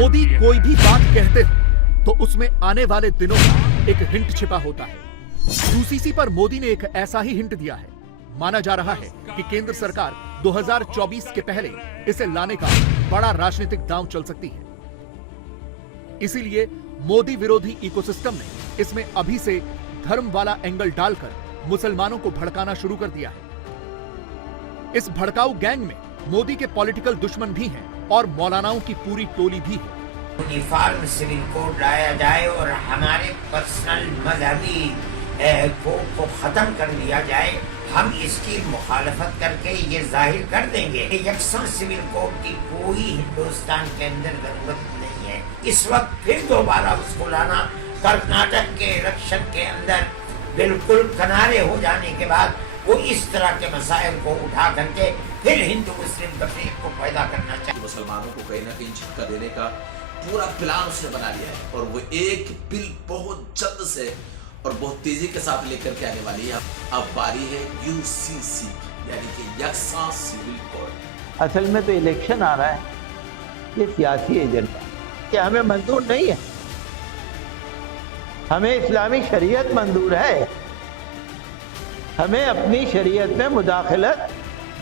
मोदी कोई भी बात कहते हो तो उसमें आने वाले दिनों में एक हिंट छिपा होता है। यूसीसी पर मोदी ने एक ऐसा ही हिंट दिया है। माना जा रहा है कि केंद्र सरकार 2024 के पहले इसे लाने का बड़ा राजनीतिक दांव चल सकती है। इसीलिए मोदी विरोधी इकोसिस्टम ने इसमें अभी से धर्म वाला एंगल डालकर मुसलमानों को भड़काना शुरू कर दिया है। इस भड़काऊ गैंग में मोदी के पॉलिटिकल दुश्मन भी हैं और मौलानाओं की पूरी टोली भी है। यूनिफॉर्म सिविल कोड लाया जाए और हमारे पर्सनल मजहबी कोड को खत्म कर दिया जाए। हम इसकी मुखालफत करके ये जाहिर कर देंगे कि यकसा सिविल कोड की कोई हिंदुस्तान के अंदर जरूरत नहीं है। इस वक्त फिर दोबारा उसको लाना, कर्नाटक के इलेक्शन के अंदर बिल्कुल किनारे हो जाने के बाद वो इस तरह के मसाइल को उठा करके फिर हिंदू मुस्लिम तफरीक को पैदा करना चाहिए। मुसलमानों को कहीं ना कहीं झटका देने का पूरा प्लान उसने बना लिया है और वो एक बिल बहुत जल्द से और बहुत तेजी के साथ लेकर के आने वाली है। अब बारी है यूसीसी यानी कि यकसा सिविल कोड। असल में तो इलेक्शन आ रहा है, ये सियासी एजेंडा क्या हमें मंजूर नहीं है। हमें इस्लामी शरीयत मंजूर है, हमें अपनी शरीयत में मुदाखलत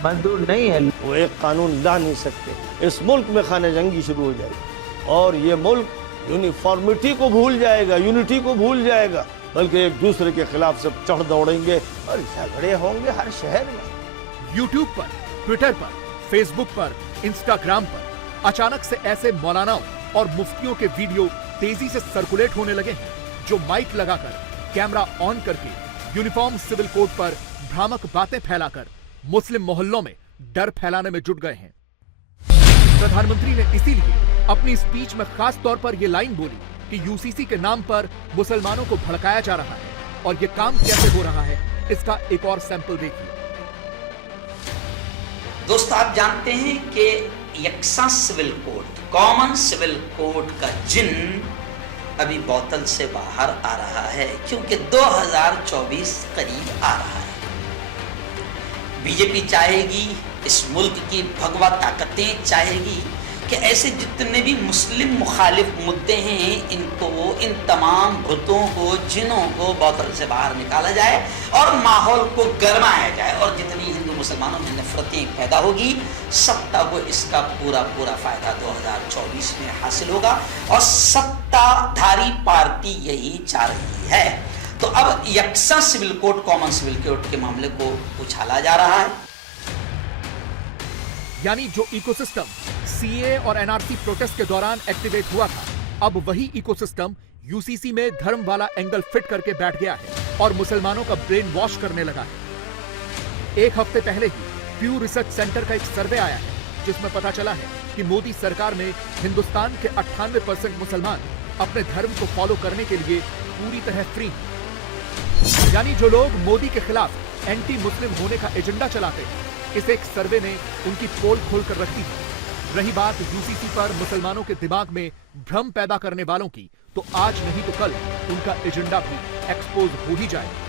मंजूर नहीं है। वो एक कानून ला नहीं सकते। इस मुल्क में खाने जंगी शुरू हो जाएगी और ये मुल्क यूनिफॉर्मिटी को भूल जाएगा, यूनिटी को भूल जाएगा, बल्कि एक दूसरे के खिलाफ सब चढ़ दौड़ेंगे और झगड़े होंगे हर शहर में। यूट्यूब पर, ट्विटर पर, फेसबुक पर, इंस्टाग्राम पर अचानक से ऐसे मौलानाओं और मुफ्तियों के वीडियो तेजी से सर्कुलेट होने लगे हैं जो माइक लगाकर, कैमरा ऑन करके यूनिफॉर्म सिविल कोड पर भ्रामक बातें फैलाकर मुस्लिम मोहल्लों में डर फैलाने में जुट गए हैं। प्रधानमंत्री ने इसीलिए अपनी स्पीच में खास तौर पर यह लाइन बोली कि यूसीसी के नाम पर मुसलमानों को भड़काया जा रहा है और यह काम कैसे हो रहा है, इसका एक और सैंपल देखिए। दोस्तों, आप जानते हैं कि यकसा civil code, common civil code का जिन अभी बोतल से बाहर आ रहा है क्योंकि 2024 करीब आ रहा है। बीजेपी चाहेगी, इस मुल्क की भगवा ताकतें चाहेगी कि ऐसे जितने भी मुस्लिम मुखालिफ मुद्दे हैं इनको, इन तमाम भूतों को, जिनों को बोतल से बाहर निकाला जाए और माहौल को गरमाया जाए और जितनी हिंदू मुसलमानों में नफरतें पैदा होगी, सत्ता को इसका पूरा पूरा फायदा 2024 में हासिल होगा और सत्ताधारी पार्टी यही चाह रही है। तो अब यकसा civil code, common civil code के मामले को उछाला जा रहा है। यानी जो इकोसिस्टम सीए और एनआरसी प्रोटेस्ट के दौरान एक्टिवेट हुआ था, अब वही इकोसिस्टम यूसीसी में धर्म वाला एंगल फिट करके बैठ गया है और मुसलमानों का ब्रेन वॉश करने लगा है। एक हफ्ते पहले ही प्यू रिसर्च सेंटर का एक सर्वे आया है जिसमें पता चला है कि मोदी सरकार में हिंदुस्तान के 98% मुसलमान अपने धर्म को फॉलो करने के लिए पूरी तरह फ्री हैं। यानी जो लोग मोदी के खिलाफ एंटी मुस्लिम होने का एजेंडा चलाते हैं, इस एक सर्वे ने उनकी पोल खोलकर रखी है। रही बात यूसीसी पर मुसलमानों के दिमाग में भ्रम पैदा करने वालों की, तो आज नहीं तो कल उनका एजेंडा भी एक्सपोज हो ही जाएगा।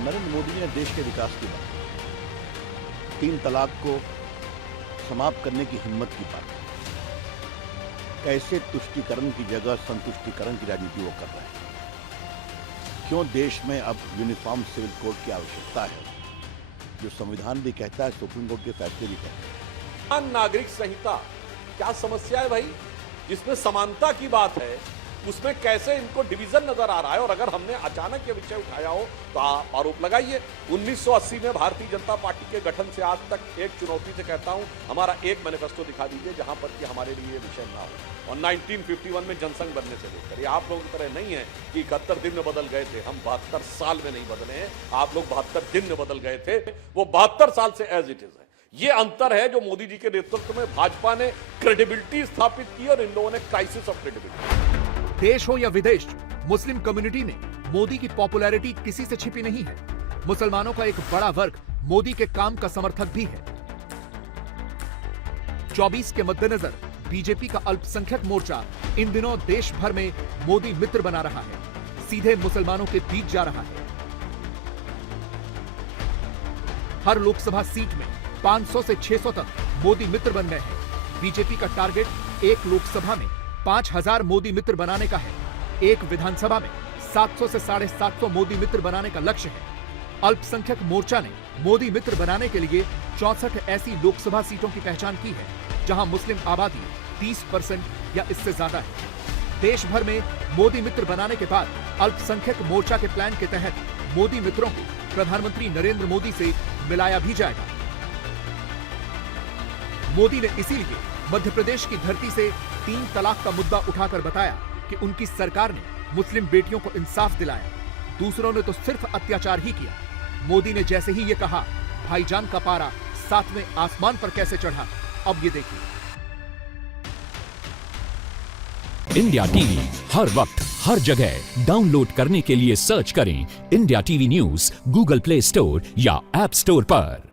नरेंद्र मोदी ने देश के विकास की बात, 3 तलाक को समाप्त करने की हिम्मत की बात, कैसे तुष्टीकरण की जगह संतुष्टीकरण की राजनीति वो कर रहे हैं। क्यों देश में अब यूनिफॉर्म सिविल कोड की आवश्यकता है, जो संविधान भी कहता है, सुप्रीम कोर्ट के फैसले भी कहते हैं। नागरिक संहिता क्या समस्या है भाई? जिसमें समानता की बात है उसमें कैसे इनको डिवीजन नजर आ रहा है? और अगर हमने अचानक ये विषय उठाया हो तो आप आरोप लगाइए। 1980 में भारतीय जनता पार्टी के गठन से आज तक एक चुनौती से कहता हूं, हमारा एक मैनिफेस्टो दिखा दीजिए जहां पर कि हमारे लिए ये विषय ना हो। और 1951 में जनसंघ बनने से लेकर, ये आप लोगों की तरह नहीं है कि 71 दिन में बदल गए थे। हम 72 साल में नहीं बदले हैं। आप लोग 72 दिन में बदल गए थे, वो 72 साल से एज इट इज है। ये अंतर है जो मोदी जी के नेतृत्व में भाजपा ने क्रेडिबिलिटी स्थापित की और इन लोगों ने क्राइसिस ऑफ क्रेडिबिलिटी। देश हो या विदेश, मुस्लिम कम्युनिटी में मोदी की पॉपुलैरिटी किसी से छिपी नहीं है। मुसलमानों का एक बड़ा वर्ग मोदी के काम का समर्थक भी है। 24 के मद्देनजर बीजेपी का अल्पसंख्यक मोर्चा इन दिनों देश भर में मोदी मित्र बना रहा है, सीधे मुसलमानों के बीच जा रहा है। हर लोकसभा सीट में 500 से 600 तक मोदी मित्र बन गए हैं। बीजेपी का टारगेट एक लोकसभा में 5000 मोदी मित्र बनाने का है। एक विधानसभा में 700 से 750 मोदी मित्र बनाने का लक्ष्य है। अल्पसंख्यक मोर्चा ने मोदी मित्र बनाने के लिए 64 ऐसी लोकसभा सीटों की पहचान की है जहां मुस्लिम आबादी 30% या इससे ज्यादा है। देश भर में मोदी मित्र बनाने के बाद अल्पसंख्यक मोर्चा के प्लान के तहत मोदी मित्रों को प्रधानमंत्री नरेंद्र मोदी से मिलाया भी जाएगा। मोदी ने इसीलिए मध्य प्रदेश की धरती से 3 तलाक का मुद्दा उठाकर बताया कि उनकी सरकार ने मुस्लिम बेटियों को इंसाफ दिलाया, दूसरों ने तो सिर्फ अत्याचार ही किया। मोदी ने जैसे ही ये कहा, भाईजान का पारा 7वें आसमान पर कैसे चढ़ा, अब ये देखिए। इंडिया टीवी हर वक्त हर जगह डाउनलोड करने के लिए सर्च करें India TV news Google play store या ऐप स्टोर पर।